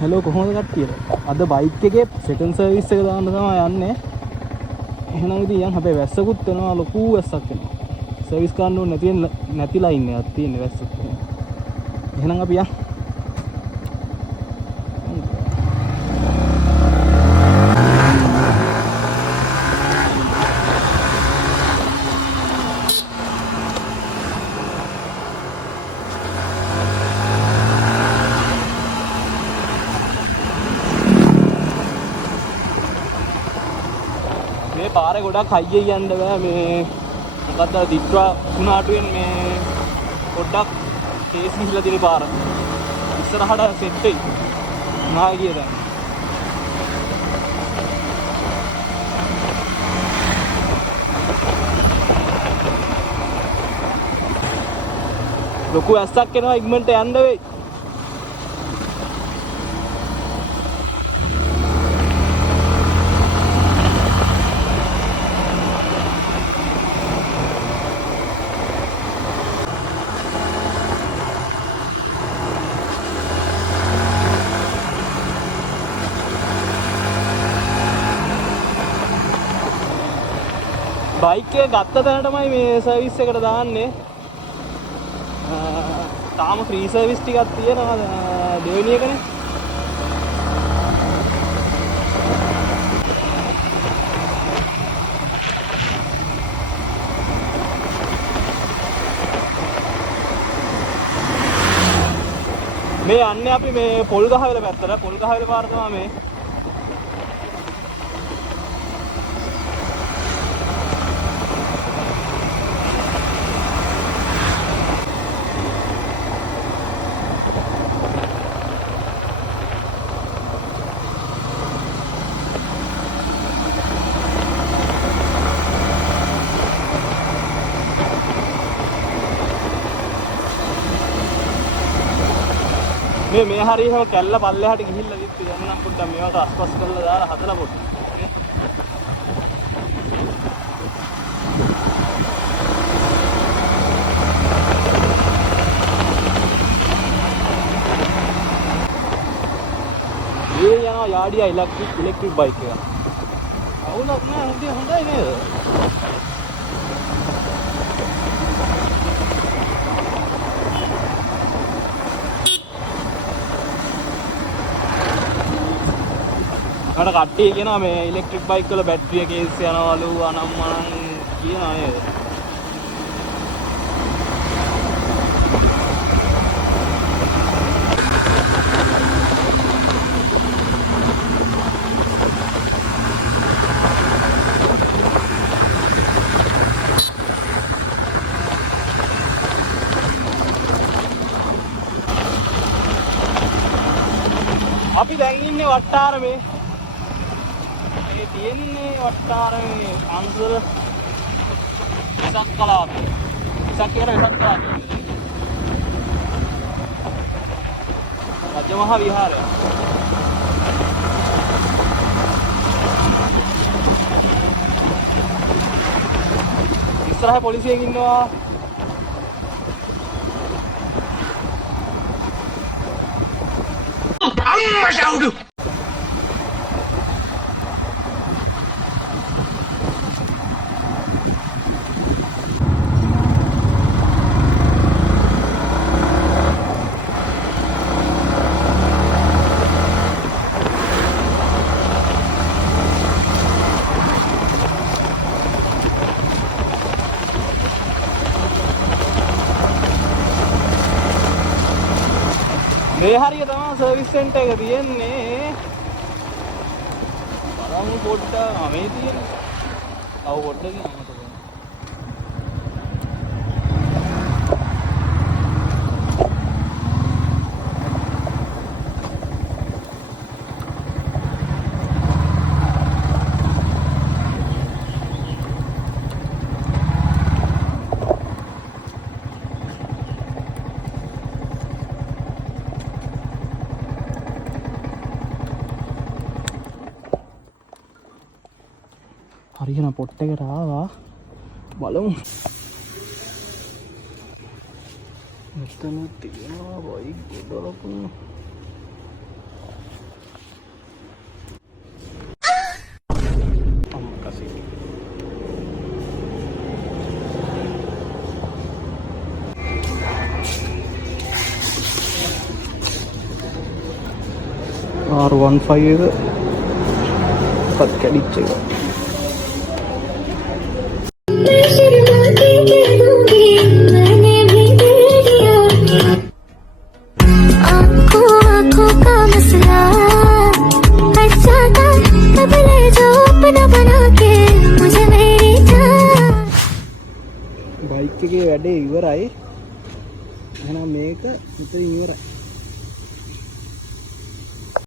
Hello කොහොමද කට්ටිය? අද බයික් එකේ සෙකන්ඩ් සර්විස් එක දාන්න තමයි යන්නේ. එහෙනම් ඉතින් යන් හැබැයි වැස්සකුත් වෙනවා, ලොකු වැස්සක් වෙනවා. සර්විස් කරන්න ඕනේ නැති ලයින් එකක් තියෙන වැස්සක්. එහෙනම් අපි යන්. මේ පාරේ ගොඩක් හයියෙන් යන්න බෑ. මේ මොකද්ද දිත්වා කුණාටුවෙන් මේ පොඩ්ඩක් කේස් ගිහිල්ලා තියෙන පාර. ඉස්සරහට සෙට් වෙයි. නාය ගිය දැන්. ලොකු ඇස්සක් එනවා, ඉක්මනට යන්න වෙයි. බයික් එක ගත්ත තැනටමයි මේ සර්විස් එකට දාන්නේ. තාම ෆ්‍රී සර්විස් ටිකක් තියෙනවා දෙවෙනි එකනේ. මේ යන්නේ අපි මේ පොල්ගහවෙල පැත්තට. පොල්ගහවෙල පාර තමයි මේ. මේ හරියම කැල්ල පල්ලෙහාට ගිහිල්ලා විත්ති දැන් නම් පොඩ්ඩක් මේවට අස්පස් කරලා දාලා හදලා පොඩ්ඩක්. මේ යනවා යාඩියා ඉලෙක්ට්‍රික් බයික් එක. අවුලක් නෑ, හොඳයි නේද? මට කට්ටිය කියනවා මේ ඉලෙක්ට්‍රික් බයික් වල බැටරිය කේස් යනවලු අනම්මනම් කියනවා නේද? අපි දැන් ඉන්නේ වට්ටාරමේ. තියෙන්නේ වට්ටාරමේ අන්සර විසක් කලාව. විසක් කියන විසක් කලාව. රජමහා විහාරය. ඉස්සරහ පොලිසියෙන් ඉන්නවා. අම්මා ෂවුඩු. මේ හරිය තමයි සර්විස් සෙන්ටර් එක තියෙන්නේ. බලමු පොඩ්ඩක් මේ තියෙන්නේ. තව පොඩ්ඩකින් අමතක කරමු. හරියන පොට් එකට ආවා. බලමු. මෙතන තියෙනවා බයික් ගොඩක්. R15 එක පත් කැඩිච්ච එක. බයික් එකේ වැඩේ ඉවරයි. එහෙනම් මේක මෙතන ඉවරයි.